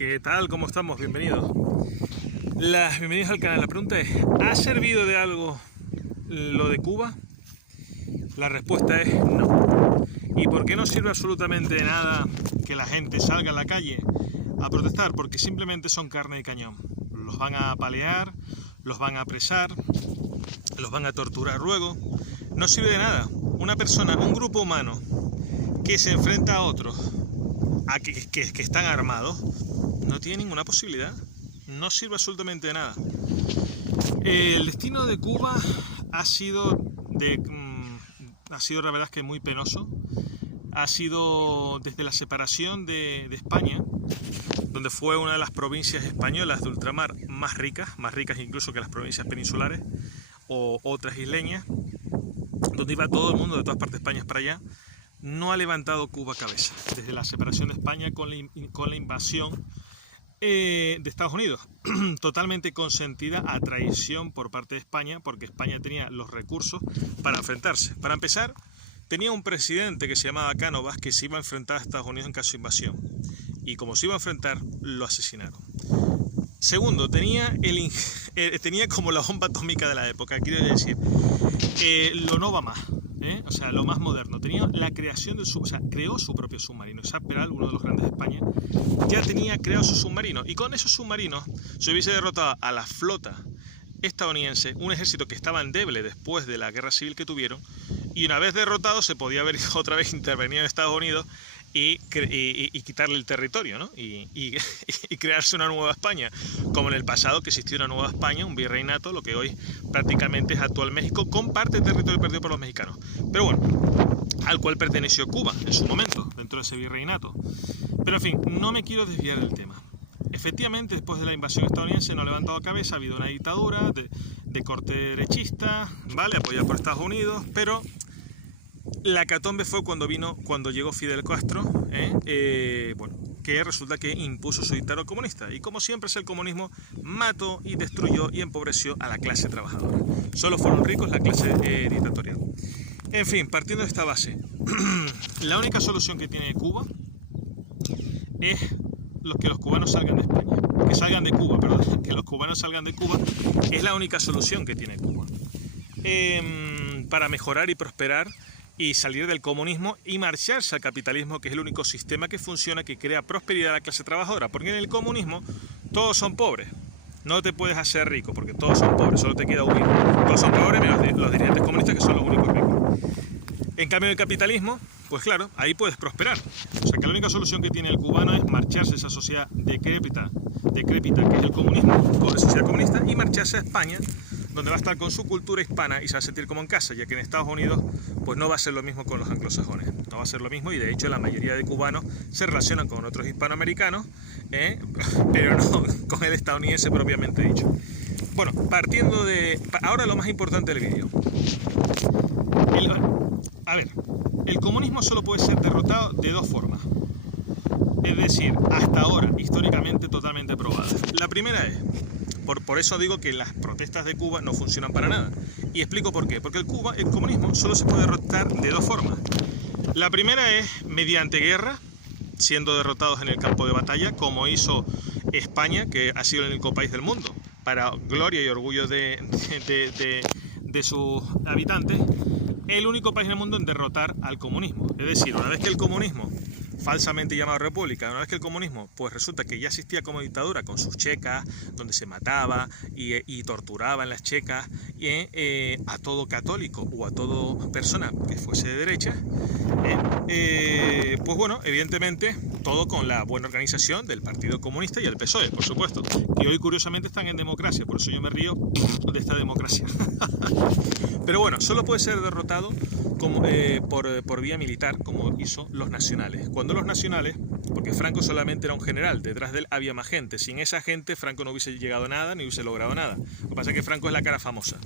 ¿Qué tal? ¿Cómo estamos? Bienvenidos. Bienvenidos al canal. La pregunta es, ¿ha servido de algo lo de Cuba? La respuesta es no. ¿Y por qué no sirve absolutamente de nada que la gente salga a la calle a protestar? Porque simplemente son carne de cañón. Los van a apalear, los van a apresar, los van a torturar luego. No sirve de nada. Una persona, un grupo humano que se enfrenta a otros, que están armados, no tiene ninguna posibilidad. No sirve absolutamente de nada. El destino de Cuba ha sido la verdad es que muy penoso. Ha sido desde la separación de España, donde fue una de las provincias españolas de ultramar más ricas incluso que las provincias peninsulares o otras isleñas, donde iba todo el mundo de todas partes de España para allá. No ha levantado Cuba cabeza desde la separación de España con la invasión de Estados Unidos, totalmente consentida a traición por parte de España, porque España tenía los recursos para enfrentarse. Para empezar, tenía un presidente que se llamaba Cánovas que se iba a enfrentar a Estados Unidos en caso de invasión, y como se iba a enfrentar, lo asesinaron. Segundo, tenía como la bomba atómica de la época, quiero decir, lo no va más. O sea, lo más moderno. Tenía la creación creó su propio submarino. Jacques Peral, uno de los grandes de España, ya tenía creado su submarino. Y con esos submarinos se hubiese derrotado a la flota estadounidense, un ejército que estaba endeble después de la guerra civil que tuvieron. Y una vez derrotado, se podía haber otra vez intervenido en Estados Unidos y quitarle el territorio, ¿no? y crearse una nueva España, como en el pasado que existió una nueva España, un virreinato, lo que hoy prácticamente es actual México, con parte del territorio perdido por los mexicanos, pero bueno, al cual perteneció Cuba en su momento, dentro de ese virreinato. Pero en fin, no me quiero desviar del tema. Efectivamente, después de la invasión estadounidense no ha levantado cabeza, ha habido una dictadura de corte derechista, ¿vale?, apoyada por Estados Unidos, pero la hecatombe fue cuando llegó Fidel Castro, que resulta que impuso su dictadura comunista. Y como siempre, el comunismo mató y destruyó y empobreció a la clase trabajadora. Solo fueron ricos la clase dictatorial. En fin, partiendo de esta base, la única solución que tiene Cuba es que los cubanos salgan de España. Que los cubanos salgan de Cuba es la única solución que tiene Cuba. Para mejorar y prosperar y salir del comunismo y marcharse al capitalismo, que es el único sistema que funciona, que crea prosperidad a la clase trabajadora. Porque en el comunismo todos son pobres. No te puedes hacer rico porque todos son pobres, solo te queda huir. Todos son pobres menos los dirigentes comunistas, que son los únicos ricos. En cambio, en el capitalismo, pues claro, ahí puedes prosperar. O sea que la única solución que tiene el cubano es marcharse a esa sociedad decrépita que es el comunismo, o la sociedad comunista, y marcharse a España, donde va a estar con su cultura hispana y se va a sentir como en casa, ya que en Estados Unidos pues no va a ser lo mismo con los anglosajones, no va a ser lo mismo, y de hecho la mayoría de cubanos se relacionan con otros hispanoamericanos, pero no con el estadounidense propiamente dicho. Bueno, ahora lo más importante del vídeo. El comunismo solo puede ser derrotado de dos formas. Es decir, hasta ahora, históricamente totalmente probadas. La primera es, por eso digo que las protestas de Cuba no funcionan para nada. Y explico por qué. Porque el comunismo solo se puede derrotar de dos formas. La primera es mediante guerra, siendo derrotados en el campo de batalla, como hizo España, que ha sido el único país del mundo, para gloria y orgullo de sus habitantes, el único país en el mundo en derrotar al comunismo. Es decir, una vez que el comunismo, falsamente llamado república, una vez que el comunismo pues resulta que ya existía como dictadura, con sus checas, donde se mataba y torturaba en las checas a todo católico o a toda persona que fuese de derecha, pues bueno, evidentemente todo con la buena organización del Partido Comunista y el PSOE, por supuesto, que hoy curiosamente están en democracia, por eso yo me río de esta democracia. Pero bueno, solo puede ser derrotado por vía militar, como hizo los nacionales. Cuando los nacionales, porque Franco solamente era un general, detrás de él había más gente. Sin esa gente, Franco no hubiese llegado a nada, ni hubiese logrado nada. Lo que pasa es que Franco es la cara famosa.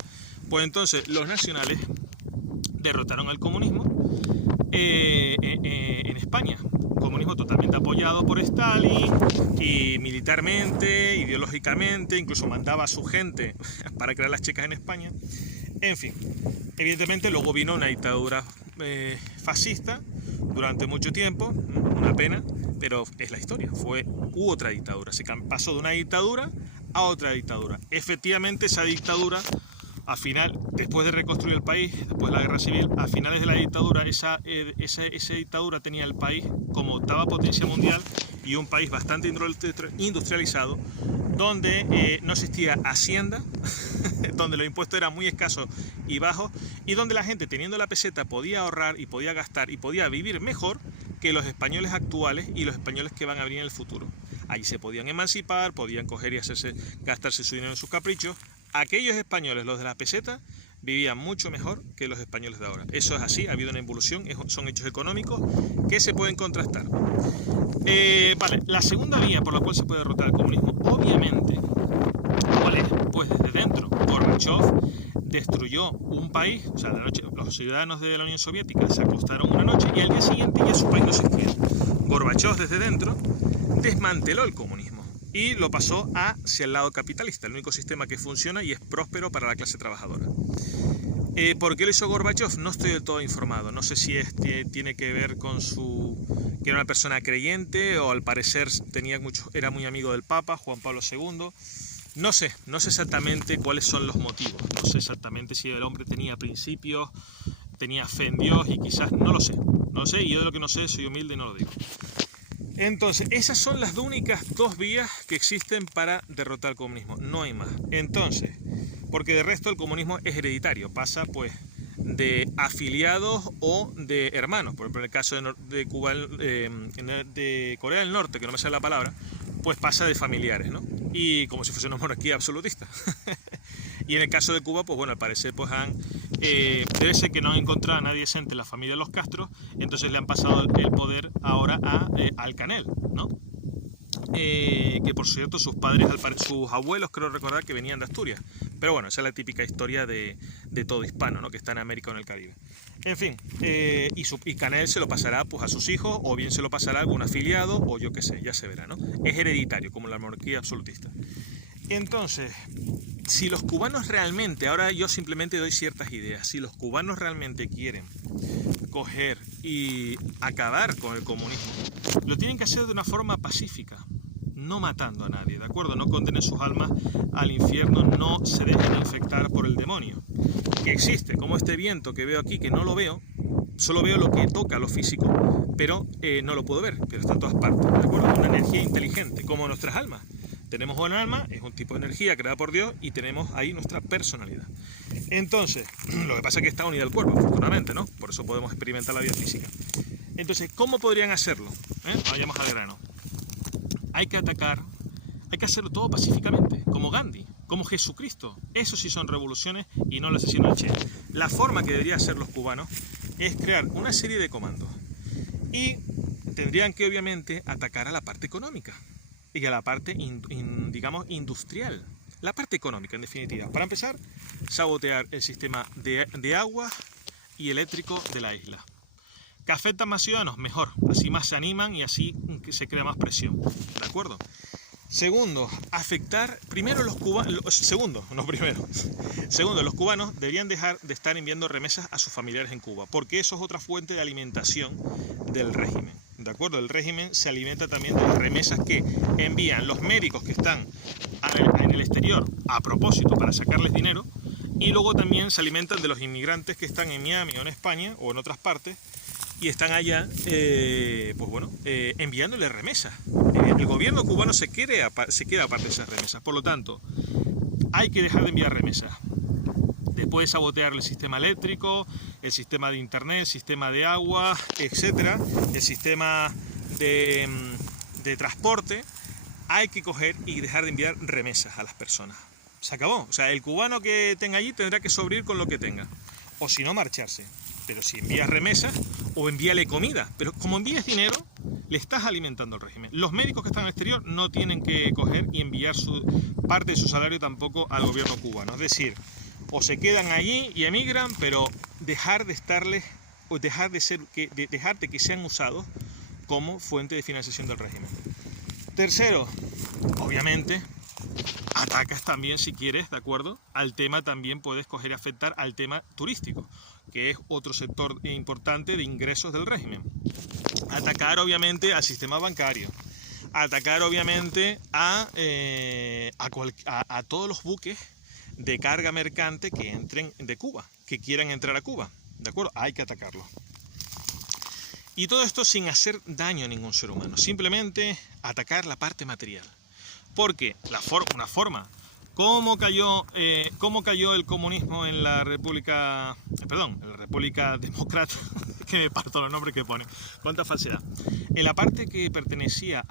Pues entonces, los nacionales derrotaron al comunismo en España. Comunismo totalmente apoyado por Stalin, y militarmente, ideológicamente, incluso mandaba a su gente para crear las checas en España. En fin, evidentemente luego vino una dictadura fascista durante mucho tiempo, una pena, pero es la historia. Hubo otra dictadura, pasó de una dictadura a otra dictadura. Efectivamente, esa dictadura, al final, después de reconstruir el país, después de la guerra civil, a finales de la dictadura, esa dictadura tenía el país como octava potencia mundial y un país bastante industrializado, donde no existía hacienda, donde los impuestos eran muy escasos y bajos, y donde la gente, teniendo la peseta, podía ahorrar y podía gastar y podía vivir mejor que los españoles actuales y los españoles que van a venir en el futuro. Allí se podían emancipar, podían coger y gastarse su dinero en sus caprichos. Aquellos españoles, los de la peseta, vivían mucho mejor que los españoles de ahora. Eso es así, ha habido una evolución, son hechos económicos que se pueden contrastar. Vale, la segunda vía por la cual se puede derrotar el comunismo, obviamente, ¿cuál es? Pues desde dentro. Gorbachev destruyó un país, o sea, de la noche, los ciudadanos de la Unión Soviética se acostaron una noche y al día siguiente ya su país no existía. Gorbachev desde dentro desmanteló el comunismo y lo pasó hacia el lado capitalista, el único sistema que funciona y es próspero para la clase trabajadora. ¿Por qué lo hizo Gorbachev? No estoy del todo informado. No sé si tiene que ver con que era una persona creyente o al parecer era muy amigo del Papa, Juan Pablo II. No sé exactamente cuáles son los motivos. No sé exactamente si el hombre tenía principios, tenía fe en Dios y quizás, no lo sé. No lo sé, y yo de lo que no sé soy humilde y no lo digo. Entonces, esas son las únicas dos vías que existen para derrotar el comunismo. No hay más. Entonces, porque de resto el comunismo es hereditario. Pasa, pues, de afiliados o de hermanos. Por ejemplo, en el caso de Cuba, de Corea del Norte, que no me sale la palabra, pues pasa de familiares, ¿no? Y como si fuese una monarquía absolutista. Y en el caso de Cuba, pues bueno, al parecer pues debe ser que no han encontrado a nadie decente en la familia de los Castro, entonces le han pasado el poder ahora al Canel, ¿no? Que por cierto sus abuelos creo recordar que venían de Asturias. Pero bueno, esa es la típica historia de todo hispano, ¿no? Que está en América o en el Caribe. En fin, y Canel se lo pasará pues a sus hijos, o bien se lo pasará a algún afiliado, o yo qué sé, ya se verá, ¿no? Es hereditario, como la monarquía absolutista. Entonces, si los cubanos realmente, ahora yo simplemente doy ciertas ideas, si los cubanos realmente quieren coger y acabar con el comunismo, lo tienen que hacer de una forma pacífica, no matando a nadie, ¿de acuerdo? No condenen sus almas al infierno, no se dejen infectar por el demonio, que existe, como este viento que veo aquí, que no lo veo, solo veo lo que toca, lo físico, pero no lo puedo ver, pero está en todas partes, ¿de acuerdo? Una energía inteligente, como nuestras almas. Tenemos un alma, es un tipo de energía creada por Dios y tenemos ahí nuestra personalidad. Entonces, lo que pasa es que está unida al cuerpo, afortunadamente, ¿no? Por eso podemos experimentar la vida física. Entonces, ¿cómo podrían hacerlo? Vayamos al grano. Hay que atacar, hay que hacerlo todo pacíficamente, como Gandhi, como Jesucristo. Eso sí son revoluciones y no el asesino del Che. La forma que deberían hacer los cubanos es crear una serie de comandos y tendrían que obviamente atacar a la parte económica y a la parte, digamos, industrial. La parte económica, en definitiva. Para empezar, sabotear el sistema de agua y eléctrico de la isla. ¿Que afectan más ciudadanos? Mejor. Así más se animan y así se crea más presión. ¿De acuerdo? Segundo, afectar... Primero, los cubanos... Segundo, los cubanos deberían dejar de estar enviando remesas a sus familiares en Cuba, porque eso es otra fuente de alimentación del régimen. ¿De acuerdo? El régimen se alimenta también de las remesas que envían los médicos que están en el exterior a propósito para sacarles dinero, y luego también se alimentan de los inmigrantes que están en Miami o en España o en otras partes y están allá, pues bueno, enviándoles remesas. El gobierno cubano se queda aparte de esas remesas. Por lo tanto, hay que dejar de enviar remesas. Después de sabotear el sistema eléctrico, el sistema de internet, el sistema de agua, etcétera, el sistema de transporte, hay que coger y dejar de enviar remesas a las personas. Se acabó. O sea, el cubano que tenga allí tendrá que sobrevivir con lo que tenga. O si no, marcharse. Pero si envías remesas, o envíale comida. Pero como envías dinero, le estás alimentando al régimen. Los médicos que están en el exterior no tienen que coger y enviar parte de su salario tampoco al gobierno cubano. Es decir, o se quedan allí y emigran, pero dejar de que sean usados como fuente de financiación del régimen. Tercero, obviamente, atacas también, si quieres, ¿de acuerdo? Al tema también puedes coger y afectar al tema turístico, que es otro sector importante de ingresos del régimen. Atacar obviamente al sistema bancario, atacar obviamente a todos los buques de carga mercante que entren de Cuba, que quieran entrar a Cuba, ¿de acuerdo? Hay que atacarlos. Y todo esto sin hacer daño a ningún ser humano, simplemente atacar la parte material. Porque una forma, ¿cómo cayó el comunismo en la República, en la República Democrática? Que me parto los nombres que pone, cuánta falsedad. En la parte que pertenecía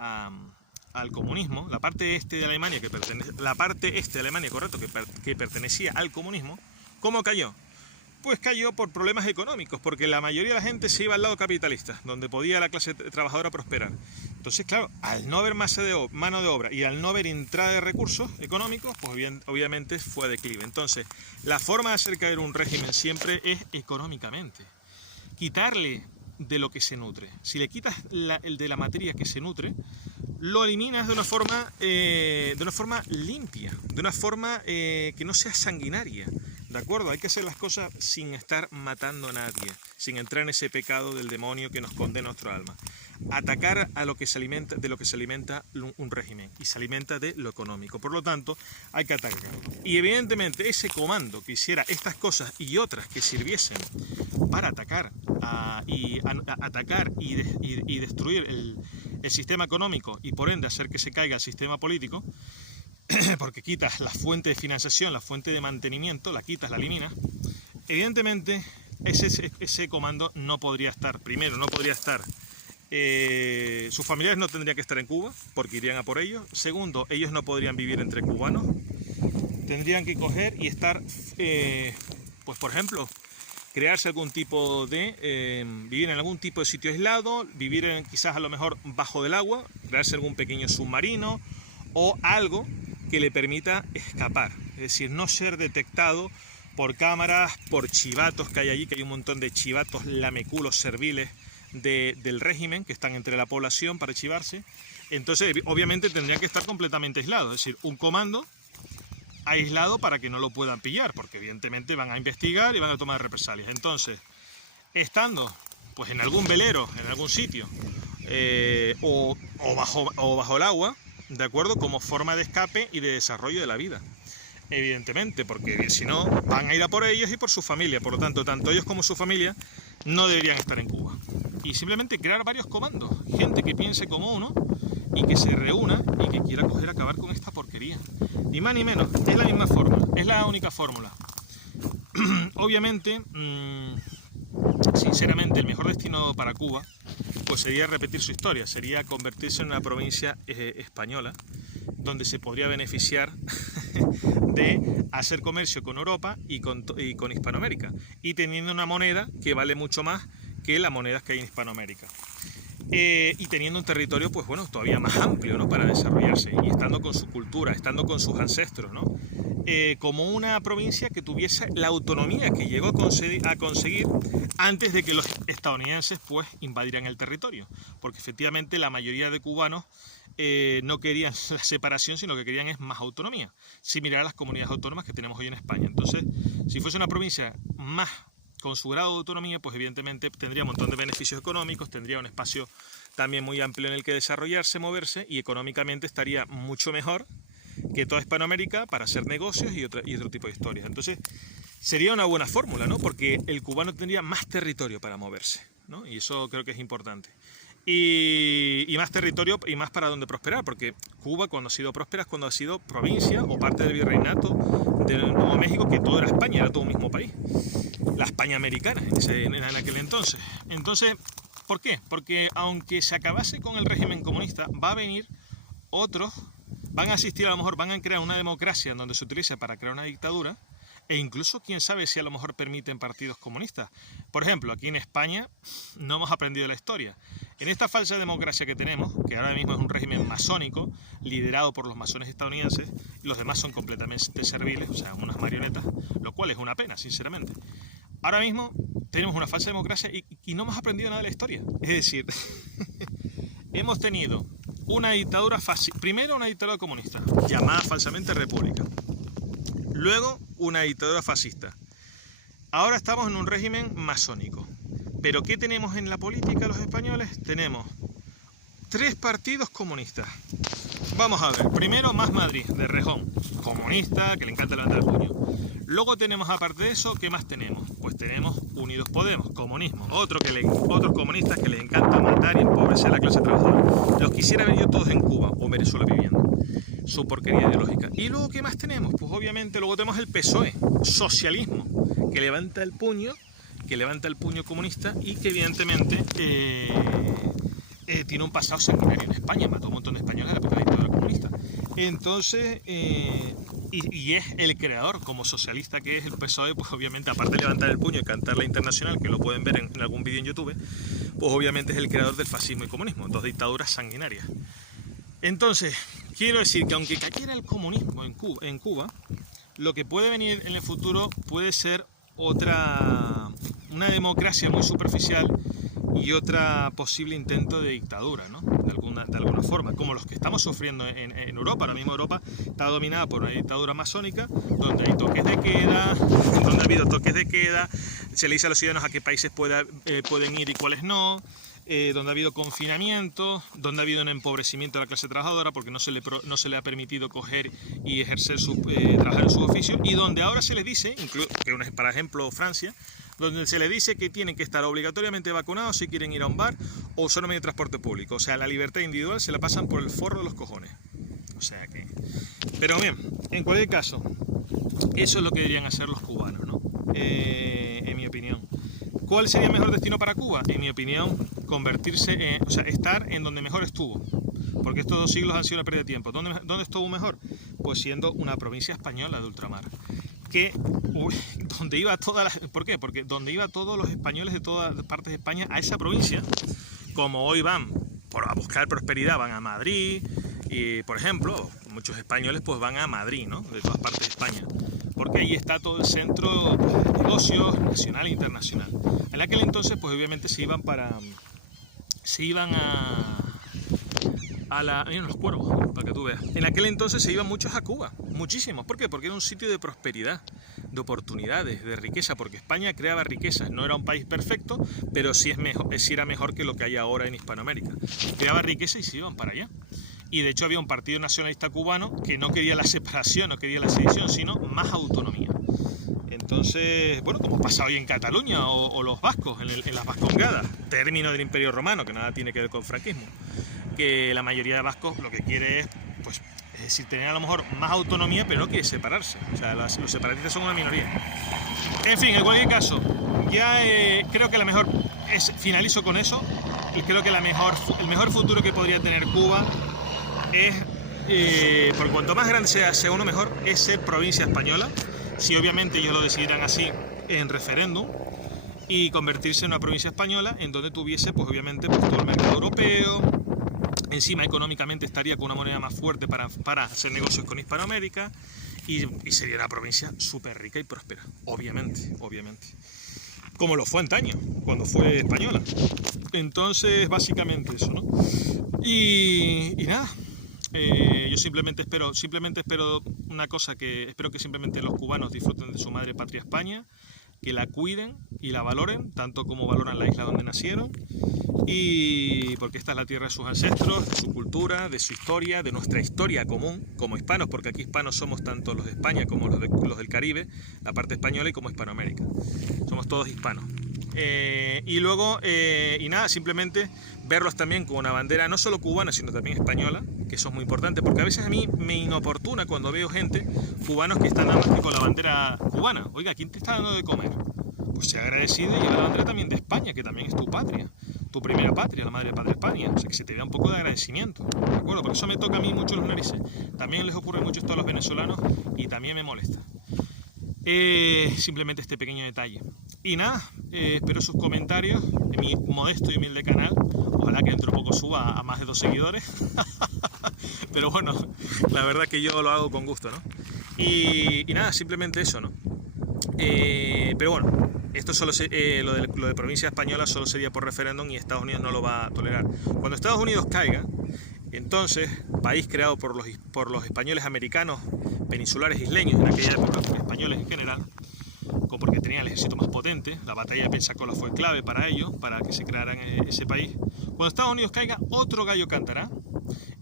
al comunismo, la parte este de Alemania que pertenecía al comunismo, ¿cómo cayó? Pues cayó por problemas económicos, porque la mayoría de la gente se iba al lado capitalista, donde podía la clase trabajadora prosperar. Entonces, claro, al no haber mano de obra y al no haber entrada de recursos económicos, pues obviamente fue a declive. Entonces, la forma de hacer caer un régimen siempre es económicamente. Quitarle de lo que se nutre. Si le quitas el de la materia que se nutre, lo eliminas de una forma limpia, de una forma que no sea sanguinaria. ¿De acuerdo? Hay que hacer las cosas sin estar matando a nadie, sin entrar en ese pecado del demonio que nos condena nuestro alma. Atacar de lo que se alimenta un régimen, y se alimenta de lo económico. Por lo tanto, hay que atacar. Y evidentemente ese comando que hiciera estas cosas y otras que sirviesen para atacar y destruir el sistema económico y por ende hacer que se caiga el sistema político, porque quitas la fuente de financiación, la fuente de mantenimiento, la quitas, la eliminas, evidentemente ese comando no podría estar. Primero, no podría estar, sus familiares no tendrían que estar en Cuba, porque irían a por ellos. Segundo, ellos no podrían vivir entre cubanos, tendrían que coger y estar, pues por ejemplo, crearse algún tipo de, vivir en algún tipo de sitio aislado, vivir quizás a lo mejor bajo del agua, crearse algún pequeño submarino o algo que le permita escapar, es decir, no ser detectado por cámaras, por chivatos que hay allí, que hay un montón de chivatos lameculos serviles del régimen que están entre la población para chivarse. Entonces obviamente tendrían que estar completamente aislados, es decir, un comando aislado para que no lo puedan pillar, porque evidentemente van a investigar y van a tomar represalias. Entonces, estando pues en algún velero, en algún sitio, o bajo el agua, ¿de acuerdo? Como forma de escape y de desarrollo de la vida. Evidentemente, porque si no, van a ir a por ellos y por su familia. Por lo tanto, tanto ellos como su familia no deberían estar en Cuba. Y simplemente crear varios comandos. Gente que piense como uno y que se reúna y que quiera acabar con esta porquería. Ni más ni menos. Es la misma forma. Es la única fórmula. Obviamente, sinceramente, el mejor destino para Cuba pues sería repetir su historia, sería convertirse en una provincia española, donde se podría beneficiar de hacer comercio con Europa y con Hispanoamérica, y teniendo una moneda que vale mucho más que las monedas que hay en Hispanoamérica. Y teniendo un territorio, pues bueno, todavía más amplio, ¿no?, para desarrollarse, y estando con su cultura, estando con sus ancestros, ¿no? Como una provincia que tuviese la autonomía que llegó a conseguir antes de que los estadounidenses pues invadieran el territorio, porque efectivamente la mayoría de cubanos no querían la separación, sino que querían es más autonomía, similar a las comunidades autónomas que tenemos hoy en España. Entonces, si fuese una provincia más con su grado de autonomía, pues evidentemente tendría un montón de beneficios económicos, tendría un espacio también muy amplio en el que desarrollarse, moverse, y económicamente estaría mucho mejor que toda Hispanoamérica para hacer negocios y otro tipo de historias. Entonces sería una buena fórmula, ¿no?, porque el cubano tendría más territorio para moverse, ¿no?, y eso creo que es importante. Y más territorio y más para donde prosperar, porque Cuba cuando ha sido próspera es cuando ha sido provincia o parte del virreinato de Nuevo México, que todo era España, era todo un mismo país, la España americana en aquel entonces. Entonces, ¿por qué? Porque aunque se acabase con el régimen comunista, va a venir otros, van a asistir, a lo mejor van a crear una democracia en donde se utilice para crear una dictadura, e incluso quién sabe si a lo mejor permiten partidos comunistas. Por ejemplo, aquí en España no hemos aprendido la historia. En esta falsa democracia que tenemos, que ahora mismo es un régimen masónico, liderado por los masones estadounidenses, y los demás son completamente serviles, o sea, unas marionetas, lo cual es una pena, sinceramente. Ahora mismo tenemos una falsa democracia y no hemos aprendido nada de la historia. Es decir, hemos tenido una dictadura primero una dictadura comunista, llamada falsamente república. Luego una dictadura fascista. Ahora estamos en un régimen masónico. Pero ¿qué tenemos en la política los españoles? Tenemos 3 partidos comunistas. Vamos a ver, primero Más Madrid, de Rejón, comunista, que le encanta levantar el puño. Luego tenemos, aparte de eso, ¿qué más tenemos? Pues tenemos Unidos Podemos, comunismo, otros comunistas que les encanta matar y empobrecer a la clase trabajadora. Los quisiera ver yo todos en Cuba o en Venezuela viviendo. Su porquería ideológica. Y luego, ¿qué más tenemos? Pues obviamente luego tenemos el PSOE, socialismo, que levanta el puño comunista y que evidentemente tiene un pasado sanguinario en España, mató a un montón de españoles de la dictadura comunista. Entonces, y es el creador, como socialista que es el PSOE, pues obviamente, aparte de levantar el puño y cantar la Internacional, que lo pueden ver en algún vídeo en YouTube, pues obviamente es el creador del fascismo y comunismo, 2 dictaduras sanguinarias. Entonces, quiero decir que aunque cayera el comunismo en Cuba, lo que puede venir en el futuro puede ser una democracia muy superficial y otra posible intento de dictadura, ¿no? De alguna forma, como los que estamos sufriendo en Europa. Ahora mismo Europa está dominada por una dictadura masónica, donde hay toques de queda, donde ha habido toques de queda, se le dice a los ciudadanos a qué países pueden ir y cuáles no, donde ha habido confinamiento, donde ha habido un empobrecimiento de la clase trabajadora porque no se le ha permitido coger y ejercer trabajar en sus oficios, y donde ahora se les dice, que para ejemplo Francia, donde se les dice que tienen que estar obligatoriamente vacunados si quieren ir a un bar o usar un medio de transporte público. O sea, la libertad individual se la pasan por el forro de los cojones. O sea que... Pero bien, en cualquier caso, eso es lo que deberían hacer los cubanos, ¿no? En mi opinión. ¿Cuál sería el mejor destino para Cuba? En mi opinión, estar en donde mejor estuvo. Porque estos 2 siglos han sido una pérdida de tiempo. ¿Dónde estuvo mejor? Pues siendo una provincia española de ultramar. Donde iba ¿por qué? Porque donde iban todos los españoles de todas partes de España a esa provincia, como hoy van a buscar prosperidad, van a Madrid, y por ejemplo, muchos españoles pues van a Madrid, ¿no? De todas partes de España, porque ahí está todo el centro de negocios nacional e internacional. En aquel entonces pues obviamente se iban miren los cuervos, para que tú veas. En aquel entonces se iban muchos a Cuba, muchísimos. ¿Por qué? Porque era un sitio de prosperidad, de oportunidades, de riqueza, porque España creaba riquezas. No era un país perfecto, pero sí era mejor que lo que hay ahora en Hispanoamérica. Creaba riqueza y se iban para allá. Y de hecho había un partido nacionalista cubano que no quería la separación, no quería la sedición, sino más autonomía. Entonces, bueno, como pasa hoy en Cataluña o los vascos, en las vascongadas, término del Imperio Romano, que nada tiene que ver con franquismo, que la mayoría de vascos lo que quiere es, pues, es decir, tener a lo mejor más autonomía, pero no quiere separarse. O sea, los separatistas son una minoría. En fin, en cualquier caso, ya creo que finalizo con eso, y creo que el mejor futuro que podría tener Cuba es, por cuanto más grande sea uno mejor, es ser provincia española, si obviamente ellos lo decidirán así en referéndum, y convertirse en una provincia española en donde tuviese, pues obviamente, pues, todo el mercado europeo. Encima económicamente estaría con una moneda más fuerte para hacer negocios con Hispanoamérica, y sería una provincia súper rica y próspera, obviamente, como lo fue antaño, cuando fue española. Entonces, básicamente eso, ¿no? Y nada, yo simplemente espero una cosa, que espero que simplemente los cubanos disfruten de su madre patria España, que la cuiden y la valoren, tanto como valoran la isla donde nacieron, y porque esta es la tierra de sus ancestros, de su cultura, de su historia, de nuestra historia común como hispanos, porque aquí hispanos somos tanto los de España como los del Caribe, la parte española, y como Hispanoamérica. Somos todos hispanos. Y luego, y nada, simplemente verlos también con una bandera no solo cubana, sino también española, que eso es muy importante, porque a veces a mí me inoportuna cuando veo gente, cubanos, que están nada más que con la bandera cubana. Oiga, ¿quién te está dando de comer? Pues sea agradecido y lleva la bandera también de España, que también es tu patria, tu primera patria, la madre patria España. O sea, que se te vea un poco de agradecimiento, ¿de acuerdo? Por eso me toca a mí mucho los narices. También les ocurre mucho esto a los venezolanos y también me molesta. Simplemente este pequeño detalle. Y nada, espero sus comentarios en mi modesto y humilde canal. Ojalá que dentro de poco suba a más de 2 seguidores. Pero bueno, la verdad que yo lo hago con gusto, ¿no? Y nada, simplemente eso, ¿no? Pero bueno, esto solo lo de provincia española solo sería por referéndum, y Estados Unidos no lo va a tolerar. Cuando Estados Unidos caiga, entonces, país creado por los españoles americanos, peninsulares isleños en aquella época, españoles en general, porque tenían el ejército más potente. La batalla de Pensacola fue clave para ellos, para que se crearan ese país. Cuando Estados Unidos caiga, otro gallo cantará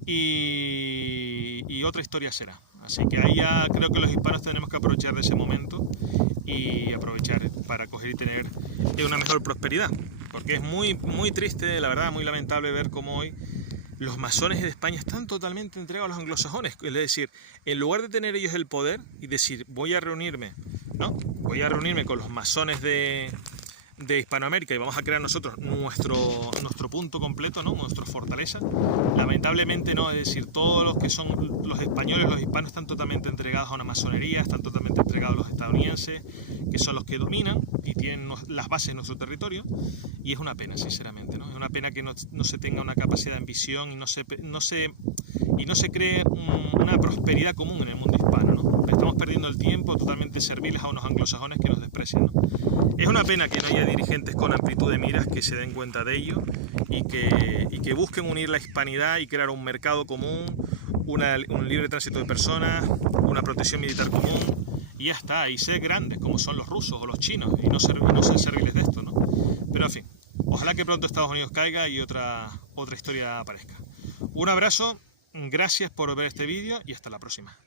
y otra historia será. Así que ahí ya creo que los hispanos tenemos que aprovechar de ese momento y aprovechar para coger y tener una mejor prosperidad. Porque es muy triste, la verdad, muy lamentable ver cómo hoy los masones de España están totalmente entregados a los anglosajones. Es decir, en lugar de tener ellos el poder y decir, voy a reunirme con los masones de Hispanoamérica y vamos a crear nosotros nuestro punto completo, ¿no? Nuestra fortaleza. Lamentablemente no, es decir, todos los que son los españoles, los hispanos están totalmente entregados a una masonería, están totalmente entregados a los estadounidenses, que son los que dominan y tienen las bases en nuestro territorio, y es una pena, sinceramente, ¿no? Es una pena que no se tenga una capacidad de ambición y no se cree una prosperidad común en el mundo hispano, ¿no? Estamos perdiendo el tiempo totalmente serviles a unos anglosajones que nos desprecian, ¿no? Es una pena que no haya dirigentes con amplitud de miras que se den cuenta de ello y que busquen unir la hispanidad y crear un mercado común, un libre tránsito de personas, una protección militar común, y ya está, y ser grandes como son los rusos o los chinos y no ser serviles de esto, ¿no? Pero en fin, ojalá que pronto Estados Unidos caiga y otra historia aparezca. Un abrazo, gracias por ver este vídeo y hasta la próxima.